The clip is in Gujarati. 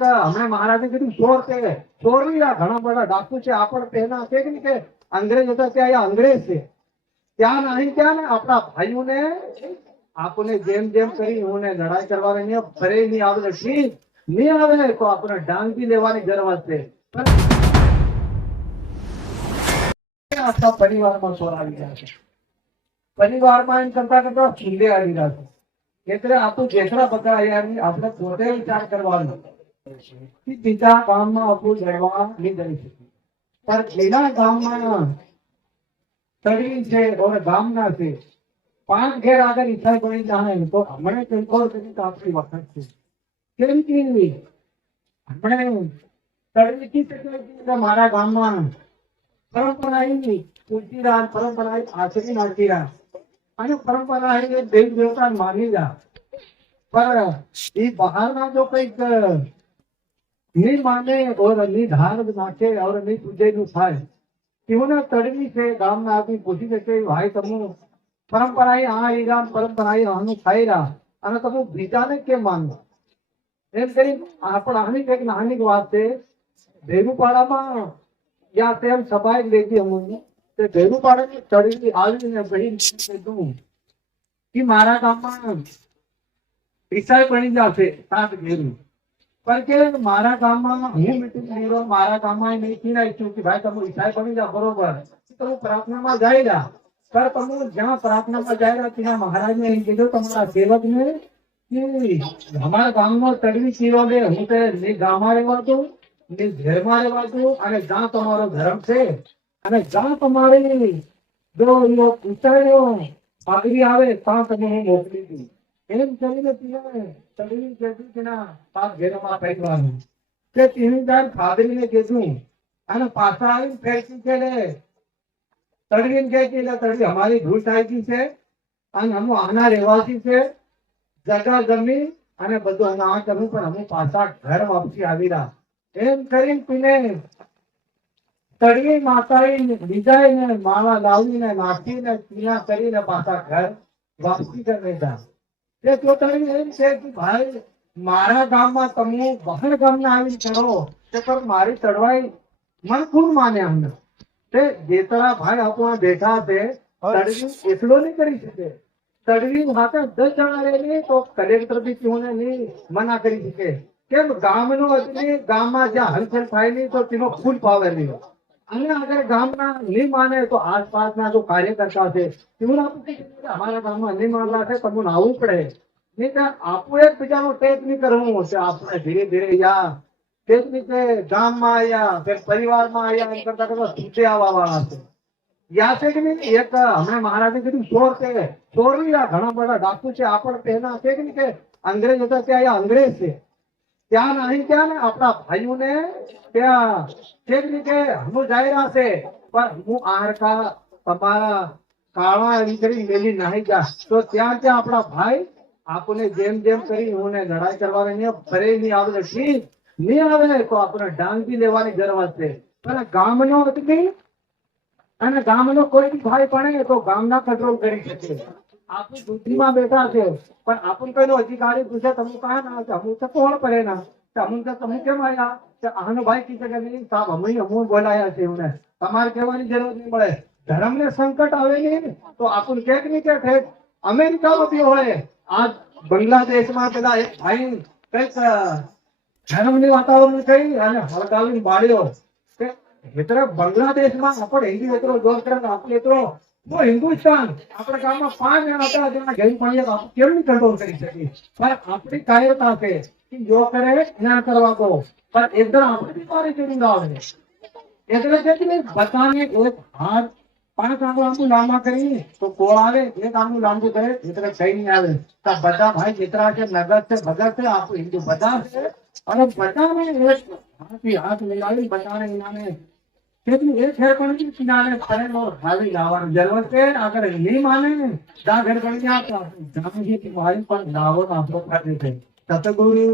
हमने महाराज ने कीधुं ચોર છે ચોર નહીં આ ઘણા બધા ડાકુ છે આપણ પહેલા છે કે અંગ્રેજ હતા ત્યાં આ અંગ્રેજ છે ત્યાં નહીં ત્યાં ને આપણા ભાઈઓને આપણે જેમ જેમ કરી હું લડાઈ કરવાની નહીં ફરે નહીં આવે ઠીક નહીં આવે તો આપણે ડાંગી લેવાની જરૂર છે આખા પરિવારમાં ચોર આવી ગયા છે પરિવારમાં એમ કરતા કરતા છૂંદે આવી રહ્યા છે એટલે આપણું જેસરા પકડાયા આપણે પોતે વિચાર કરવાનો બીજા ગામમાં આપણું લડવા નહીં જઈ શકીએ પણ જેના ગામમાં તળી છે ઓર ગામના છે 5 ઘેર આગળ ઈચ્છા બની જાય તો હમણાં કંકોર કરી તો આપણી વખત છે કેમ કે હમણાં તળી કે મારા ગામમાં પરંપરાની તુલસીરામ પરંપરા આચરી નાખીરા અને પરંપરા એ દેવ દેવતા માની જા पर ये बाहर ना जो कई नहीं माने और नहीं धार नाखे और नहीं पूजे नु थाय क्यों तड़वी से गाम ना आदमी पूछी के भाई तमु परंपराएं आ ईरान परंपराएं आनु खाईरा અને તમે બીજાને કેમ માનો એમ કરી આપણે આની એક નાની વાત છે ભેરુપાડામાં યા તેમ સભાઈ લેતી અમને તે ભેરુપાડાની તળીની આવીને બહેન કીધું કે મારા ગામમાં ઈસાઈ બની જશે 7 ઘેરું પણ કે મારા ગામમાં હું મીટિંગ લીધો મારા ગામમાં નહીં કીધું છું કે ભાઈ તમે ઈસાઈ બની જાઓ બરોબર તમે પ્રાર્થનામાં જાય રહ્યા पर તમે જ્યાં પ્રાર્થનામાં જાય રહ્યા ત્યાં મહારાજને એમ કીધું તમારા સેવકને કે અમારા ગામમાં તળવી ચીરો લે હું તે નહીં ગામમાં રહેવા દઉં નહીં ઘેરમાં રહેવા દઉં અને જ્યાં તમારો ધર્મ છે અને જ્યાં તમારી જો ઉતાર્યો પાઘડી આવે ત્યાં તમે હું મોકલી દઉં એમ કરીને તળવી કહેતું કે ના 7 ઘેરોમાં ફેંકવાનું કે તેની જાણ પાઘડીને કીધું અને પાછા આવીને ફેંકી કે લે તળવીને કહે કે તળવી અમારી ભૂલ થાય ગઈ છે અને અમે આના રહેવાસી છે જગા જમીન અને બધું અમે આ કર્યું પણ અમે પાછા ઘર વાપસી આવી રહ્યા એમ કરીને પીને તળવી માતાએ બીજાને માળા લાવીને નાખીને પીણા કરીને પાછા ઘર વાપસી કરી જા એ તો તળવી એમ છે કે ભાઈ મારા ગામમાં તમે બહાર ગામના આવીને કરો તો પણ મારી ચડવાઈ મન ખૂબ માને અમને તે જેતરા ભાઈ આપણા બેઠા છે તળવી એટલો નહીં કરી શકે તળવી હાથે 10 જણા રહેલી તો કલેક્ટર બી ક્यों નહીં મના કરી શકે કેમ ગામનો આદમી ગામમાં જ્યાં હલચલ થાય નહીં તો તેનો ફૂલ પાવર નહીં અને અગર ગામના નહીં માને તો આસપાસના જો કાર્યકર્તા છે તેઓને અમારા ગામમાં નહીં માનલા છે તમને આવવું પડે નહીં તો આપણે એક બીજાનો ટેક નહીં કરવું છે આપણે ધીરે ધીરે યા કે ગામમાં આવ્યા કે પરિવારમાં આવ્યા એમ કરતા કરતા છૂટે આવવા વાળા છે યા છે કે નહીં એક હમણાં મહારાજે કીધું ચોર છે ચોર નહીં આ ઘણા બધા ડાકુ છે આપણે પહેલા છે કે નહીં કે અંગ્રેજ હતા ત્યાં અંગ્રેજ છે ત્યાં નહીં ત્યાં ને આપણા ભાઈઓને ત્યાં છે કે નહીં કે હું જઈ રહ્યા છે પણ હું આરકા તમારા કાળા એમ કરી મેલી નાહી જા તો ત્યાં ત્યાં આપણા ભાઈ આપણને જેમ જેમ કરી હું લડાઈ કરવાની નહીં ફરે નહીં આવે ઠીક નહીં આવે તો આપણે ડાંગી લેવાની જરૂર છે પણ ગામનો આદમી અને ગામનો કોઈ ભાઈ પડે તો ગામના કંટ્રોલ કરી શકે આપણી બુદ્ધિમાં બેઠા છે પણ આપણને કોઈનો અધિકારી પૂછે તમે કહા ના હું તો કોણ પડે ના અમુક તો તમે કેમ આવ્યા આનો ભાઈ કીધે કે નહીં સાહેબ અમે બોલાયા છે એમને તમારે કહેવાની જરૂર નહીં મળે ધર્મને સંકટ આવે નહીં તો આપણને ક્યાંક નહીં કે ઠેક અમેરિકામાં બી હોય આ બાંગ્લાદેશમાં પેલા એક ભાઈ કઈક ધર્મની વાતાવરણ કહી અને હળગાવી બાળ્યો મિત્ર બાંગ્લાદેશમાં આપણે હિન્દી એટલો જોર કરે આપણે એટલો હિન્દુસ્તાન આપણા ગામમાં 5 જણા હતા જેના ઘેર પાણી કેમ નહીં કંટ્રોલ કરી શકીએ પણ આપણી કાયરતા છે કે જો કરે ના કરવા દો પણ એકદમ આપણે બી મારી ચડી આવે એટલે કે બધાને એક હાથ 5 આંગળું લાંબા કરી તો કોળ આવે 1 આંગળું લાંબુ કરે એટલે કઈ નહીં આવે તો બધા ભાઈ જેતરા છે નગર છે ભગત છે આપણું હિન્દુ બધા છે અને બધાને એક હાથ મિલાવી બધાને ઇનામે કેટલું એક હેર પણ કિનારે ફરેલો હાવી લાવવાનું જરૂર છે અગર નહીં માને ને દા ઘર બની આપતા જામી મારી પણ લાવો આપણો ફરજ છે સતગુરુ